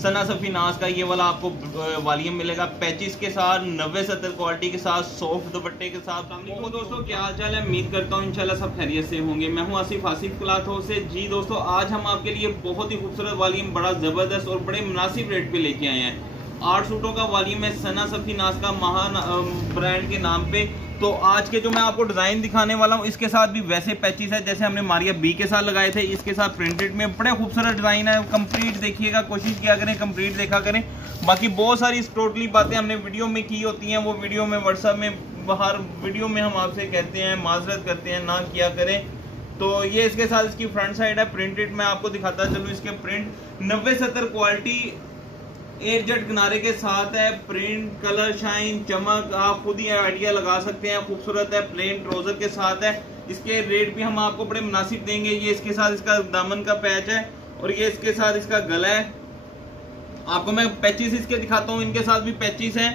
सना सफी नाज का ये वाला आपको वॉल्यूम मिलेगा पैचेस के साथ 90-70 क्वालिटी के साथ सॉफ्ट दुपट्टे के साथ। तो दोस्तों क्या हाल चाल है, उम्मीद करता हूँ इंशाल्लाह सब खैरियत से होंगे। मैं हूँ आसिफ क्लॉथ हाउस से। जी दोस्तों, आज हम आपके लिए बहुत ही खूबसूरत वॉल्यूम बड़ा जबरदस्त और बड़े मुनासिब रेट पे लेके आए हैं। 8 सूटों का वॉल्यूम है सना सफी नाज का महान ब्रांड के नाम पे। तो आज के जो मैं आपको डिजाइन दिखाने वाला हूँ इसके साथ भी वैसे पैचेस है जैसे हमने मारिया बी के साथ लगाए थे। इसके साथ प्रिंटेड में बड़े खूबसूरत डिजाइन है। कंप्लीट देखिएगा, कोशिश किया करें कंप्लीट देखा करें। बाकी बहुत सारी टोटली बातें हमने वीडियो में की होती हैं, वो वीडियो में व्हाट्सएप में बाहर वीडियो में हम आपसे कहते हैं, माजरत करते हैं, ना किया करें। तो ये इसके साथ इसकी फ्रंट साइड है प्रिंटेड। मैं आपको दिखाता चलूँ इसके प्रिंट 90-70 क्वालिटी एयरजेट किनारे के साथ है। प्रिंट, कलर, शाइन, चमक आप खुद ही आइडिया लगा सकते हैं। खूबसूरत है, प्लेन ट्राउजर के साथ है। इसके रेट भी हम आपको बड़े मुनासिब देंगे। ये इसके साथ इसका दामन का पैच है और ये इसके साथ इसका गला है। आपको मैं पैचेस इसके दिखाता हूँ, इनके साथ भी पैचेस हैं,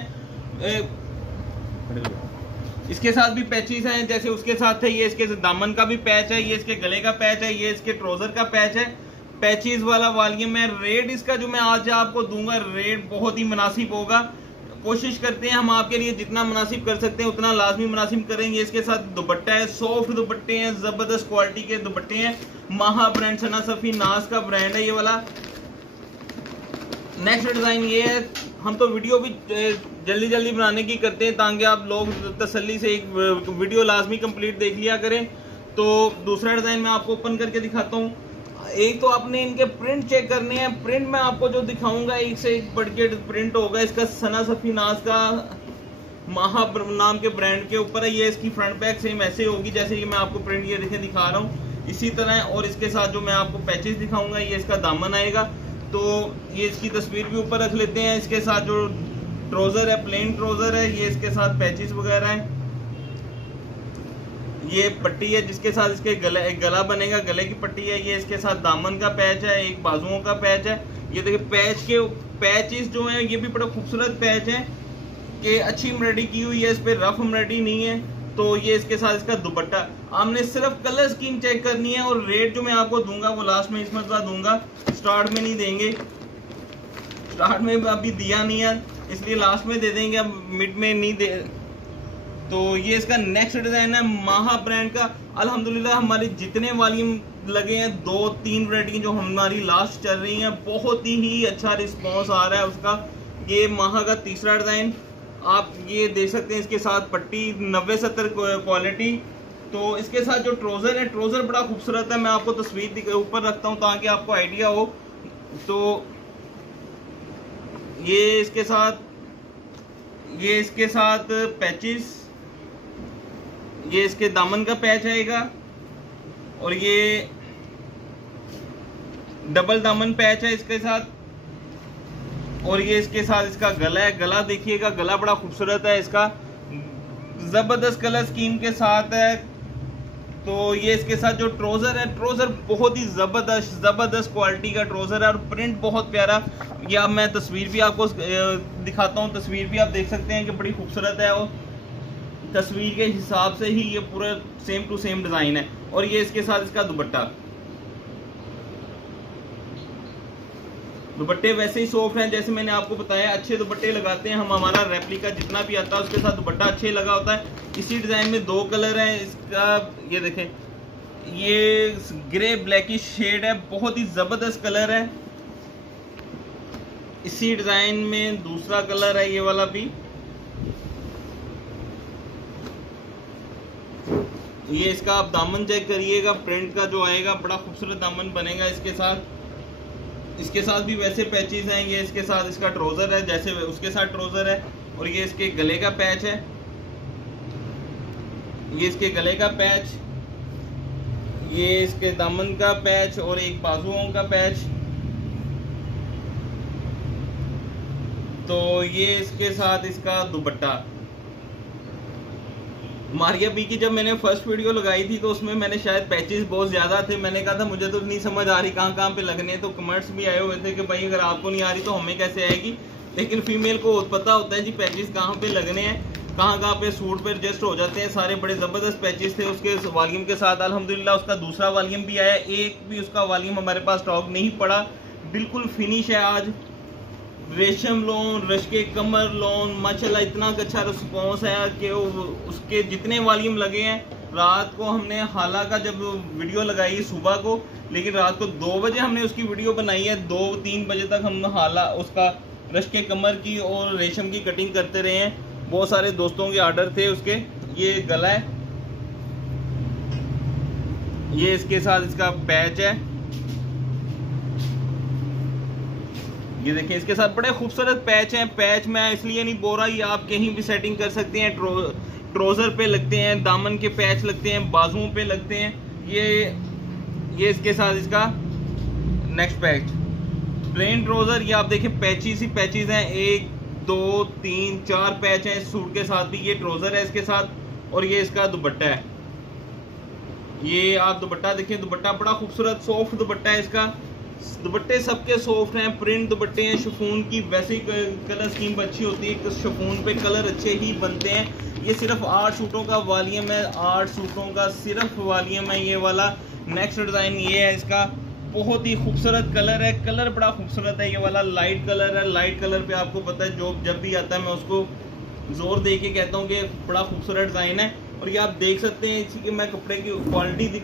इसके साथ भी पैचेस हैं जैसे उसके साथ थे। ये इसके दामन का भी पैच है, ये इसके गले का पैच है, ये इसके ट्राउजर का पैच है। पैचेस वाला वॉल्यूम है। रेट इसका जो मैं आज आपको दूंगा रेट बहुत ही मुनासिब होगा। कोशिश करते हैं हम आपके लिए जितना मुनासिब कर सकते हैं उतना लाजमी मुनासिब करेंगे। इसके साथ दुपट्टा है, सॉफ्ट दुपट्टे हैं, जबरदस्त क्वालिटी के दुपट्टे हैं। महा ब्रांड सना सफी नाज का ब्रांड है ये वाला। नेक्स्ट डिजाइन ये है। हम तो वीडियो भी जल्दी बनाने की करते हैं ताकि आप लोग तसल्ली से एक वीडियो लाजमी कंप्लीट देख लिया करें। तो दूसरा डिजाइन मैं आपको ओपन करके दिखाता हूँ। एक तो आपने इनके प्रिंट चेक करने हैं। प्रिंट में आपको जो दिखाऊंगा एक से एक बढ़ के प्रिंट होगा। इसका सना सफी नाज का महा नाम के ब्रांड के ऊपर है। ये इसकी फ्रंट बैक सेम ऐसे होगी जैसे कि मैं आपको प्रिंट ये देखें दिखा रहा हूँ इसी तरह। और इसके साथ जो मैं आपको पैचेस दिखाऊंगा ये इसका दामन आएगा। तो ये इसकी तस्वीर भी ऊपर रख लेते हैं। इसके साथ जो ट्राउजर है प्लेन ट्राउजर है, ये इसके साथ पैचेस वगैरह है। ये पट्टी है जिसके साथ इसके गला बनेगा, गले की पट्टी है। ये इसके साथ दामन का पैच है, एक बाजुओं का पैच है। ये देखिए पैचेस जो हैं ये भी बड़ा खूबसूरत पैच है कि अच्छी एम्ब्रॉयडरी की हुई है, इस पे रफ एम्ब्रॉयडरी नहीं है। तो ये इसके साथ इसका दुपट्टा। आपने सिर्फ कलर स्कीम चेक करनी है और रेट जो मैं आपको दूंगा वो लास्ट में इस मरतबा दूंगा, स्टार्ट में नहीं देंगे। स्टार्ट में अभी दिया नहीं है इसलिए लास्ट में दे देंगे, अब मिड में नहीं दे। तो ये इसका नेक्स्ट डिजाइन है महा ब्रांड का। अल्हम्दुलिल्लाह हमारे जितने वॉल्यूम लगे हैं 2-3 वैरायटी जो हमारी लास्ट चल रही हैं बहुत ही अच्छा रिस्पांस आ रहा है उसका। ये महा का तीसरा डिजाइन आप ये देख सकते हैं। इसके साथ पट्टी 90-70 क्वालिटी। तो इसके साथ जो ट्राउजर है, ट्राउजर बड़ा खूबसूरत है। मैं आपको तस्वीर ऊपर रखता हूँ ताकि आपको आइडिया हो। तो ये इसके साथ पैचेस, ये इसके दामन का पैच आएगा और ये डबल दामन पैच है इसके साथ। और ये इसके साथ इसका गला है। गला देखिएगा, गला बड़ा खूबसूरत है इसका, जबरदस्त कलर स्कीम के साथ है। तो ये इसके साथ जो ट्राउजर है, ट्राउजर बहुत ही जबरदस्त क्वालिटी का ट्राउजर है और प्रिंट बहुत प्यारा। ये अब मैं तस्वीर भी आपको दिखाता हूँ। तस्वीर भी आप देख सकते हैं कि बड़ी खूबसूरत है और तस्वीर के हिसाब से ही ये पूरा सेम टू सेम डिजाइन है। और ये इसके साथ इसका दुपट्टा। दुपट्टे वैसे ही सॉफ्ट हैं जैसे मैंने आपको बताया। अच्छे दुपट्टे लगाते हैं हम, हमारा रेप्लिका जितना भी आता है उसके साथ दुपट्टा अच्छे लगा होता है। इसी डिजाइन में 2 कलर है इसका। ये देखें, ये ग्रे ब्लैकिश शेड है, बहुत ही जबरदस्त कलर है। इसी डिजाइन में दूसरा कलर है ये वाला भी। ये इसका आप दामन चेक करिएगा, प्रिंट का जो आएगा बड़ा खूबसूरत दामन बनेगा इसके साथ। इसके साथ भी वैसे पैचेस हैं। ये इसके साथ इसका ट्राउजर है जैसे उसके साथ ट्राउजर है। और ये इसके गले का पैच है, ये इसके गले का पैच, ये इसके दामन का पैच और एक बाजुओं का पैच। तो ये इसके साथ इसका दुपट्टा। मारिया बी की जब मैंने फर्स्ट वीडियो लगाई थी तो उसमें मैंने शायद पैचेस बहुत ज़्यादा थे। मैंने कहा था मुझे तो नहीं समझ आ रही कहाँ पे लगने हैं। तो कमेंट्स भी आए हुए थे कि भाई अगर आपको नहीं आ रही तो हमें कैसे आएगी। लेकिन फीमेल को पता होता है जी पैचेस कहाँ पे लगने हैं, कहाँ पे सूट पे एडजस्ट हो जाते हैं। सारे बड़े ज़बरदस्त पैचेस थे उसके वॉल्यूम के साथ। अल्हम्दुलिल्लाह उसका दूसरा वॉल्यूम भी आया। एक भी उसका वॉल्यूम हमारे पास स्टॉक नहीं पड़ा, बिल्कुल फिनिश है आज। रेशम लोन, रश्के कमर लोन, माशाल्लाह इतना अच्छा रिस्पॉन्स है कि उसके जितने वॉल्यूम लगे हैं। रात को हमने हाला का जब वीडियो लगाई सुबह को, लेकिन रात को 2 बजे हमने उसकी वीडियो बनाई है। 2-3 बजे तक हम हाला उसका रश्के कमर की और रेशम की कटिंग करते रहे हैं। बहुत सारे दोस्तों के ऑर्डर थे उसके। ये गला है, ये इसके साथ इसका पैच है, ये देखें इसके साथ बड़े खूबसूरत पैच हैं। पैच मैं इसलिए नहीं बोल रहा, ये आप कहीं भी सेटिंग कर सकते हैं। ट्रोजर पे लगते हैं, दामन के पैच लगते हैं, बाजुओं पे लगते हैं। ये इसके साथ इसका नेक्स्ट पैच प्लेन ट्रोजर, ये आप देखें पैचेस ही पैचेस हैं। 1 2 3 4 पैच हैं इस सूट के साथ भी। ये ट्रोजर है इसके साथ और ये इसका दुपट्टा है। ये आप दुपट्टा देखें, दुपट्टा बड़ा खूबसूरत सॉफ्ट दुपट्टा है इसका। दुपट्टे सबके सॉफ्ट हैं, प्रिंट दुपट्टे हैं शिफॉन की। वैसे ही कलर स्कीम अच्छी होती है, शिफॉन पे कलर अच्छे ही बनते हैं। ये सिर्फ 8 सूटों का वॉल्यूम है, 8 सूटों का सिर्फ वॉल्यूम है ये वाला। नेक्स्ट डिज़ाइन ये है इसका, बहुत ही खूबसूरत कलर है, कलर बड़ा खूबसूरत है। ये वाला लाइट कलर है। लाइट कलर पे आपको पता है जो जब भी आता है मैं उसको जोर दे के कहता हूँ कि बड़ा खूबसूरत डिज़ाइन है। और ये आप देख सकते हैं इसी की मैं कपड़े की क्वालिटी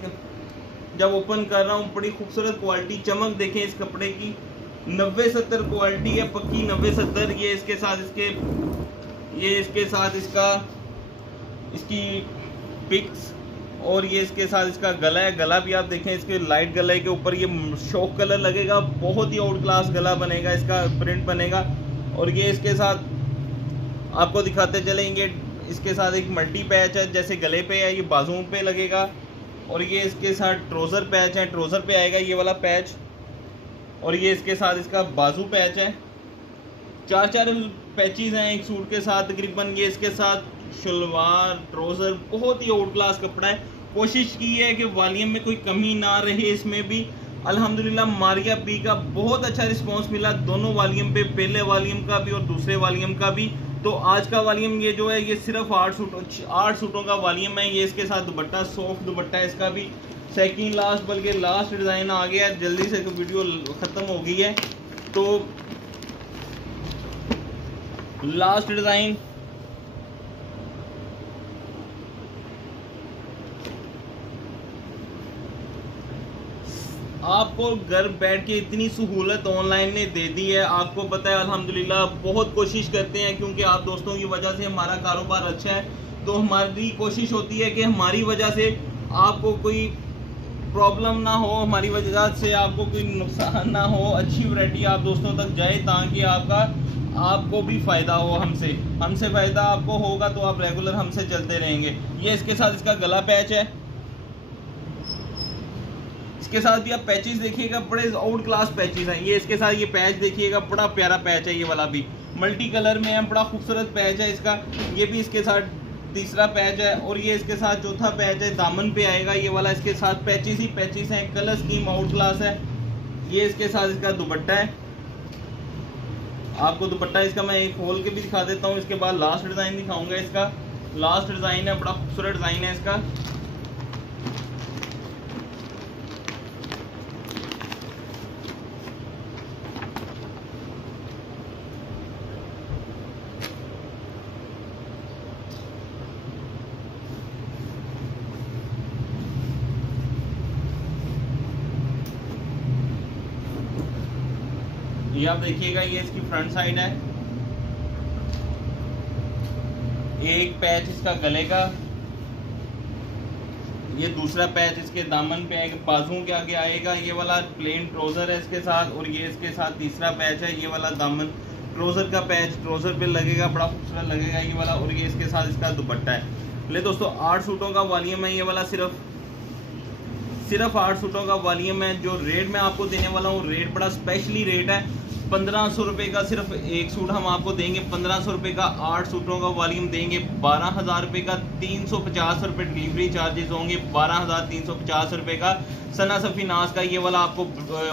जब ओपन कर रहा हूँ, बड़ी खूबसूरत क्वालिटी, चमक देखें इस कपड़े की। 90-70 क्वालिटी है, पक्की 90-70। ये इसके साथ इसकी पिक्स और ये इसके साथ इसका गला है। गला भी आप देखें, इसके लाइट गले के ऊपर ये शॉक कलर लगेगा, बहुत ही आउट क्लास गला बनेगा, इसका प्रिंट बनेगा। और ये इसके साथ आपको दिखाते चलेंगे, इसके साथ एक मल्टी पैच है, जैसे गले पे है ये बाजुओं पे लगेगा। और ये इसके साथ ट्रोज़र पैच है, ट्रोज़र पे आएगा ये वाला पैच। और ये इसके साथ इसका बाजू पैच है। 4 पैचेस हैं एक सूट के साथ तकरीबन। ये इसके साथ शलवार ट्रोज़र, बहुत ही आउट क्लास कपड़ा है। कोशिश की है कि वॉल्यूम में कोई कमी ना रहे इसमें भी। अल्हम्दुलिल्लाह मारिया पी का बहुत अच्छा रिस्पांस मिला दोनों वॉल्यूम पे, पहले वॉल्यूम का भी और दूसरे वॉल्यूम का भी। तो आज का वॉल्यूम ये जो है ये सिर्फ 8 सूटों का वॉल्यूम है। ये इसके साथ दुपट्टा, सॉफ्ट दुपट्टा है इसका भी। सेकंड लास्ट बल्कि लास्ट डिज़ाइन आ गया है, जल्दी से वीडियो ख़त्म हो गई है। तो लास्ट डिज़ाइन आपको घर बैठ के इतनी सहूलत ऑनलाइन ने दे दी है। आपको पता है अल्हम्दुलिल्लाह बहुत कोशिश करते हैं, क्योंकि आप दोस्तों की वजह से हमारा कारोबार अच्छा है। तो हमारी कोशिश होती है कि हमारी वजह से आपको कोई प्रॉब्लम ना हो, हमारी वजह से आपको कोई नुकसान ना हो, अच्छी वैरायटी आप दोस्तों तक जाए, ताकि आपको भी फ़ायदा हो। हमसे फ़ायदा आपको होगा तो आप रेगुलर हमसे चलते रहेंगे। ये इसके साथ इसका गला पैच है, इसके साथ भी आप पैचेस देखिएगा, बड़े आउट क्लास पैचेस हैं। ये इसके साथ ये पैच देखिएगा, बड़ा प्यारा पैच है। ये वाला भी मल्टी कलर में है, बड़ा खूबसूरत पैच है इसका। ये भी इसके साथ तीसरा पैच है और ये इसके साथ चौथा पैच है, दामन पे आएगा ये वाला। इसके साथ पैचेस ही पैचेस हैं, कलर स्कीम आउट क्लास है। ये इसके साथ इसका दुपट्टा है। आपको दुपट्टा इसका मैं एक खोल के भी दिखा देता हूँ, इसके बाद लास्ट डिज़ाइन दिखाऊंगा। इसका लास्ट डिज़ाइन है, बड़ा खूबसूरत डिज़ाइन है इसका। ये आप देखिएगा, ये इसकी फ्रंट साइड है। एक पैच इसका गले का, ये दूसरा पैच इसके दामन पे आएगा, बाजुओं के आगे आएगा। ये वाला प्लेन ट्रोजर है इसके साथ और ये इसके साथ तीसरा पैच है। ये वाला दामन ट्रोजर का पैच ट्रोजर पे लगेगा, बड़ा खूबसूरत लगेगा ये वाला। और ये इसके साथ इसका दुपट्टा है। ले दोस्तों 8 सूटों का वॉल्यूम है ये वाला, सिर्फ 8 सूटों का वॉल्यूम है। जो रेट मैं आपको देने वाला हूँ, रेट बड़ा स्पेशली रेट है। 1500 रुपये का सिर्फ एक सूट हम आपको देंगे। 1500 रुपये का 8 सूटों का वॉल्यूम देंगे। 12,000 रुपये का 350 रुपये डिलीवरी चार्जेस होंगे। 12,350 रुपये का सना सफ़ी नाज का ये वाला आपको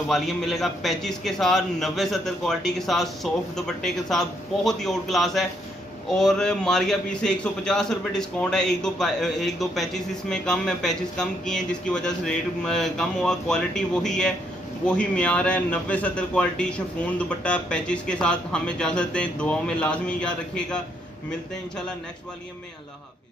वॉल्यूम मिलेगा। पैचेस के साथ 90-70 क्वालिटी के साथ, सॉफ्ट दुपट्टे के साथ, बहुत ही आउट क्लास है। और मारिया पी से 150 रुपये डिस्काउंट है। एक दो पैचेस इसमें कम है, पैचेस कम किए हैं जिसकी वजह से रेट कम हुआ। क्वालिटी वही है, वही म्यार है। 90-70 क्वालिटी शिफॉन दुपट्टा पैचेस के साथ। हमें इजाज़त दें, दुआओं में लाजमी याद रखिएगा। मिलते हैं इंशाल्लाह नेक्स्ट वॉल्यूम में। अल्लाह हाफिज़।